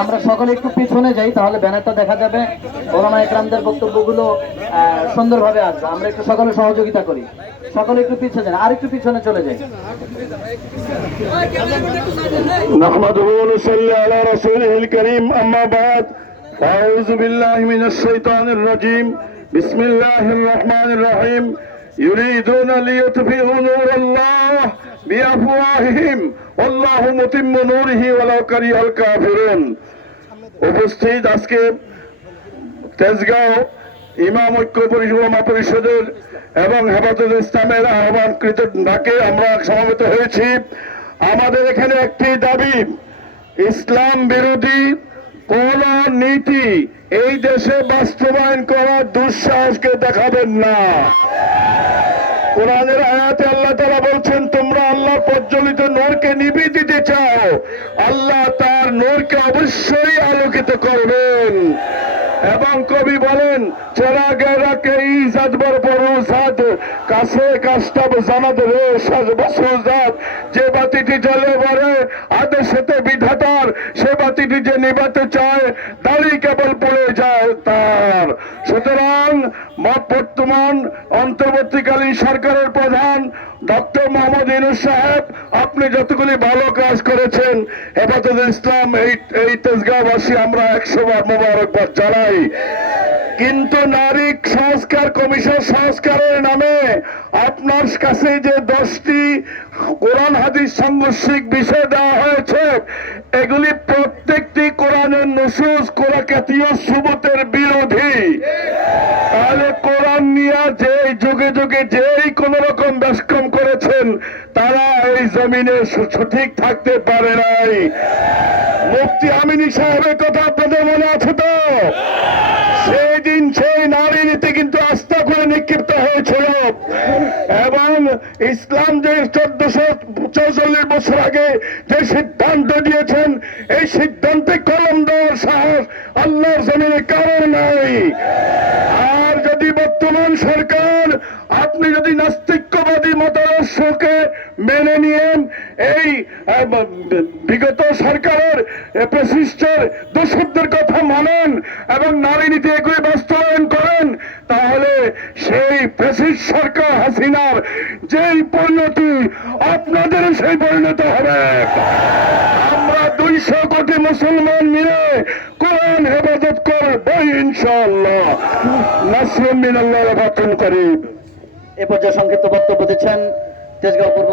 আমরা সকলে একটু পিছনে যাই, তাহলে ব্যানারটা দেখা যাবে, ওলামা একরামদের বক্তব্যগুলো সুন্দরভাবে আসবে। আমরা একটু সকলে সহযোগিতা করি, সকলে একটু পিছনে যান, আর একটু পিছনে চলে যাই। নাহমাদুহু ওয়া নুসাল্লি আলা রাসূলিহিল কারীম, আম্মা বা'দ, আউযু বিল্লাহি মিনাশ শাইতানির রাজীম, বিসমিল্লাহির রহমানির রহিম। ইউরিদুনা লিইউতফিউ নূরাল্লাহ বিআফওয়াহিহিম ওয়াল্লাহু মুতিম্মু নূরিহি ওয়ালাউ কারিহাল কাফিরুন। উপস্থিত আজকে তেজগাঁও ইমাম ঐক্য ওলামা পরিষদের এবং হেফাজতে ইসলামের আহ্বানকৃত ডাকে আমরা সমবেত হয়েছি। আমাদের এখানে একটি দাবি, ইসলাম বিরোধী কোন নীতি এই দেশে বাস্তবায়ন করার দুঃসাহসকে দেখাবেন না। কোরআনের আয়াতে আল্লাহ তাআলা বলছেন, তোমরা আল্লাহর প্রজ্বলিত নূরকে নিভিয়ে দিতে চাও, আল্লাহ তার নূরকে অবশ্যই আলোকিত করবেন। এবং কবি বলেন, চেরাগে রাখে ইজাত বর পরুজাত, কাছে কাস্তাব জানাত রে সাজ বসুজাত। যে বাতিটি জ্বলে বরে আদেশেতে বিধাতার, সে বাতিটি যে নিভাতে চায় দাড়ি কেবল পড়ে যায় তার। সুতরাং বর্তমান অন্তর্বর্তীকালীন সরকারের প্রধান ডক্টর মোহাম্মদ ইউনূস সাহেব, আপনি যতগুলি ভালো কাজ করেছেন, হেফাজতে ইসলাম এই তেজগাঁওবাসী আমরা 100 বার মোবারকবাদ জানাই। কিন্তু নারী সংস্কার কমিশন সংস্কারের নামে আপনার কাছে যে 10টি কোরআন হাদিস সাংঘর্ষিক বিষয় দেওয়া হয়েছে, এগুলি প্রত্যেকটি কোরআনের নুসুস কোরআনীয় সুবতের বিরোধী। তাহলে কোরআন নিয়ে যে যুগে যুগে যেই কোন রকম ব্যস্কম করেছেন, তারা এই জমিনে সঠিক থাকতে পারে নাই। মুফতি আমিনী সাহেবের কথা আপনাদের মনে আছে তো? সেই দিন সেই নারী নীতি কিন্তু আস্থা করে নিক্ষিপ্ত হয়েছিল, এবং ইসলাম যে 1444 বছর আগে যে সিদ্ধান্ত দিয়েছেন, এই সিদ্ধান্তে কলম দেওয়ার সাহস আল্লাহর জমিনে কারণ নাই। আর যদি বর্তমান সরকার, আপনি যদি নাস্তিক্যবাদী মতাদর্শকে মেনে নিয়েন, এই বিগত সরকারের প্রশিষ্টের দোষকদের কথা মানেন এবং নারী নীতি এগুলি বাস্তবায়ন করেন, তাহলে সেই ফ্যাসিস্ট সরকার হাসিনার যেই পরিণতি, আপনাদের সেই পরিণত হবে। আমরা 200 কোটি মুসলমান মিলে কোরআন হেফাজত করব ইনশাআল্লাহ। নাসরুম মিনাল্লাহ ওয়া ফাতহুন করিব। এ পর্যায়ে সংক্ষিপ্ত বক্তব্য দিচ্ছেন তেজগাঁও পূর্ব